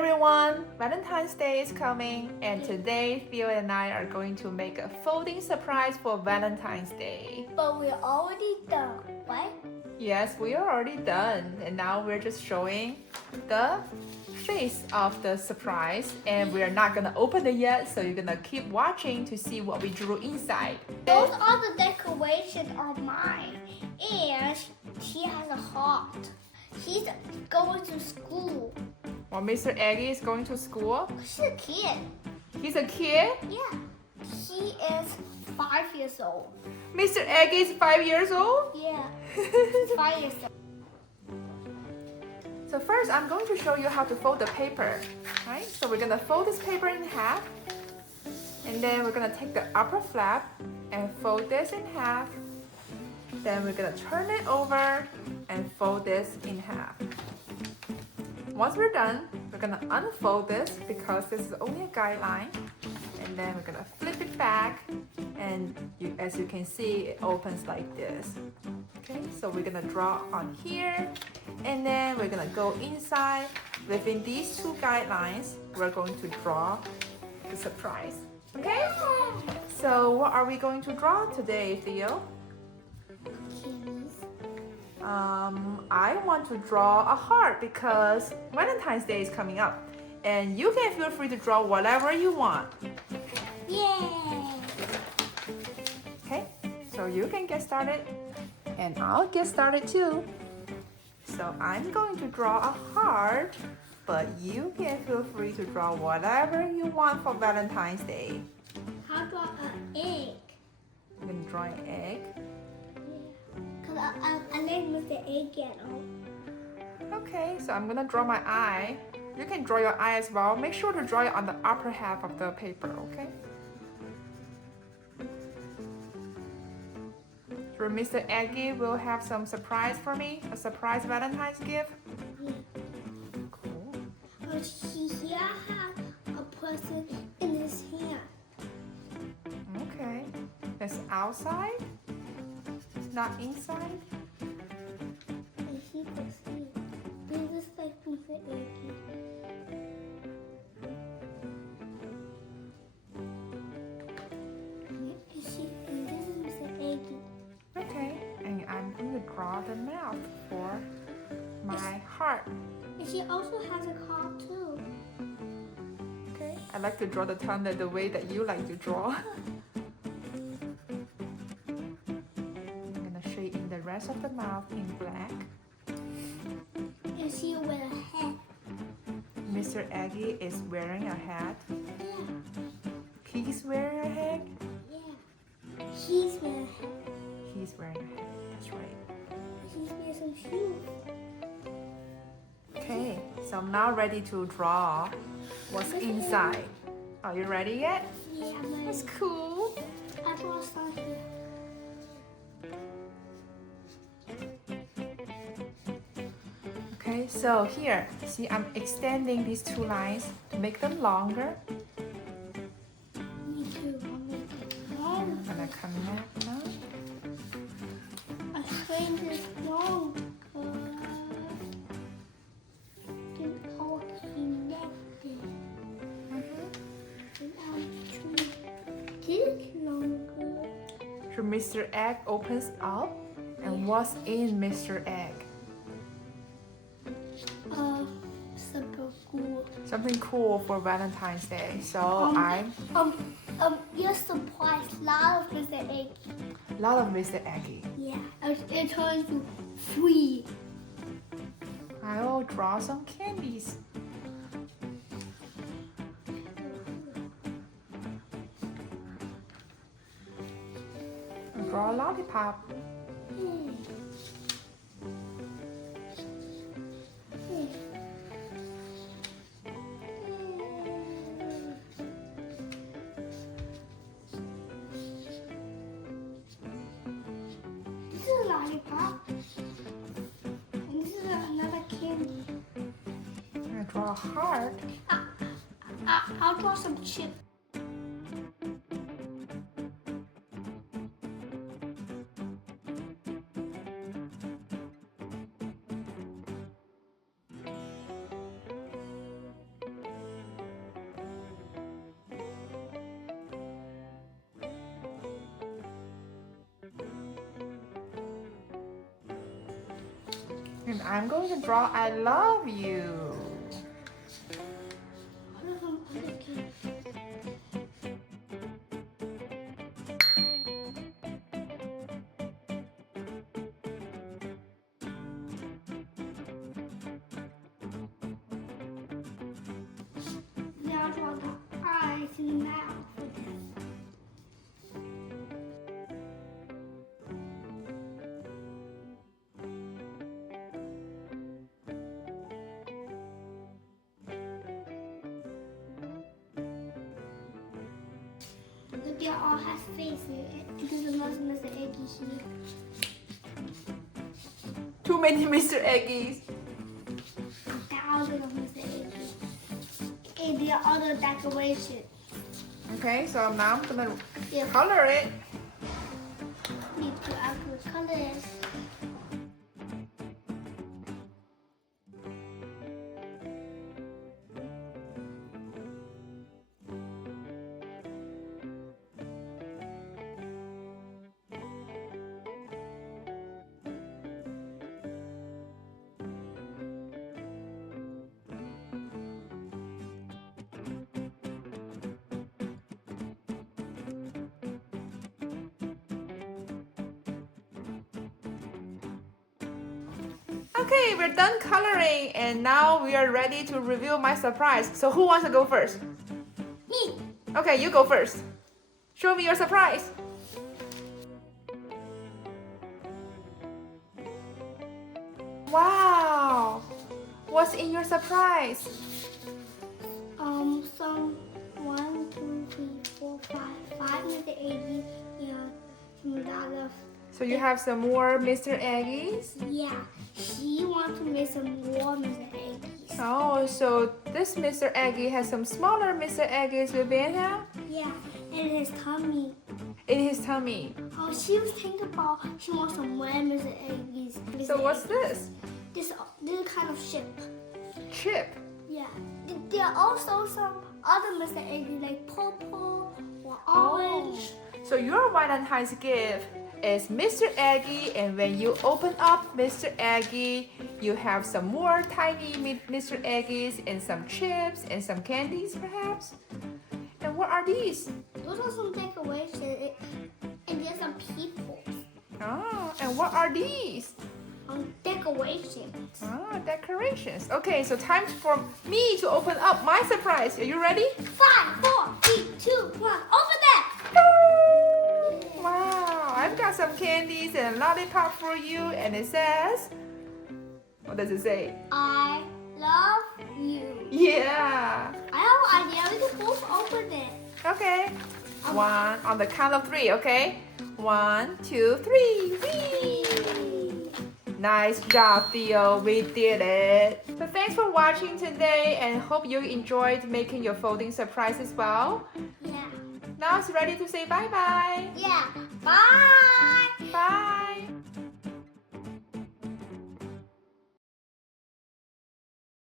everyone! Valentine's Day is coming, and today Theo and I are going to make a folding surprise for Valentine's Day. But we're already done, right? Yes, we are already done, and now we're just showing the face of the surprise, and we're not gonna open it yet, so you're gonna keep watching to see what we drew inside. Those are the decorations on mine, and she has a heart. She's going to school. Well, Mr. Eggy is going to school. She's a kid. He's a kid? Yeah. She is 5 years old. Mr. Eggy is 5 years old? Yeah. She's 5 years old. So first, I'm going to show you how to fold the paper. Right? So we're gonna fold this paper in half, and then we're gonna take the upper flap and fold this in half. Then we're gonna turn it over and fold this in half. Once we're done, we're gonna unfold this because this is only a guideline, and then we're gonna flip it back, and as you can see, it opens like this. Okay, so we're gonna draw on here, and then we're gonna go inside. Within these two guidelines, we're going to draw the surprise. Okay? So what are we going to draw today, Theo? I want to draw a heart because Valentine's Day is coming up, and you can feel free to draw whatever you want. Yay! Okay, so you can get started, and I'll get started too. So I'm going to draw a heart, but you can feel free to draw whatever you want for Valentine's Day. How about an egg? I'm going to draw an egg. Because I like Mr. Egg yellow. Okay, so I'm gonna draw my eye. You can draw your eye as well. Make sure to draw it on the upper half of the paper, okay? So Mr. Eggy will have some surprise for me, a surprise Valentine's gift. Yeah. Cool. But here has a present in his hand. Okay, that's outside, not inside. And he can see. This is like Mr. Eggy. And this is Mr. Eggy. Okay, and I'm going to draw the mouth for my heart. And she also has a car too. Okay, I like to draw the tongue the way that you like to draw. I'm gonna shade in the rest of the mouth in black. And she wear a hat. Mr. Eggy is wearing a hat. Yeah. He's wearing a hat. Yeah. He's wearing a hat. He's wearing a hat. That's right. He's wearing some shoes. Okay, so I'm now ready to draw what's inside. Are you ready yet? Yeah, I'm ready. That's cool. I draw some here. Okay, so here, see, I'm extending these two lines to make them longer. Me too. I'll make it long. I'm gonna connect them. I trained this long. Then I'll connect it. And I'll train this longer. So Mr. Egg opens up, and what's in Mr. Egg? Super cool. Something cool for Valentine's Day. So You're surprised. Lot of Mr. Egg. a lot of Mr. Eggy. Yeah, it turns to 3. I will draw some candies. Draw a lollipop. This is a lollipop. And this is another candy. I'm gonna draw a heart. I'll draw some chips. And I'm going to draw I love you. Now draw the eyes and mouth for this. Look, they all have faces. And there's another Mr. Eggy here. Too many Mr. Eggies. And other Mr. Eggy. And the other decoration. Okay, so now I'm gonna Yeah. color it. Need to actually color it. Okay, we're done coloring and now we are ready to reveal my surprise. So who wants to go first? Me. Okay, you go first. Show me your surprise. Wow! What's in your surprise? Some 1, 2, 3, 4, 5 Mr. Eggy and some dollars. So you have some more Mr. Eggies? Yeah, she wants to make some more Mr. Eggies. Oh, so this Mr. Eggy has some smaller Mr. Eggies within him? Yeah, and his tummy. In his tummy. Oh, she was thinking about she wants some more Mr. Eggies. So what's this? This kind of ship. Chip. Yeah, there are also some other Mr. Eggies like purple or orange. So your Valentine's gift is Mr. Eggy, and when you open up Mr. Eggy, you have some more tiny Mr. Eggies and some chips and some candies perhaps. And what are these? Those are some decorations, and there's some people. Oh, and what are these? Decorations. Oh, decorations. Okay, so time for me to open up my surprise. Are you ready? 5, 4, 3, 2, 1. Open that! Wow, I've got some candies and a lollipop for you, and it says, what does it say? I love you. Yeah. I have an idea. We can both open it. Okay. One on the count of 3. Okay. 1, 2, 3. Whee! Nice job, Theo. We did it. So thanks for watching today, and hope you enjoyed making your folding surprise as well. Yeah. Now it's ready to say bye-bye. Yeah. Bye. Bye.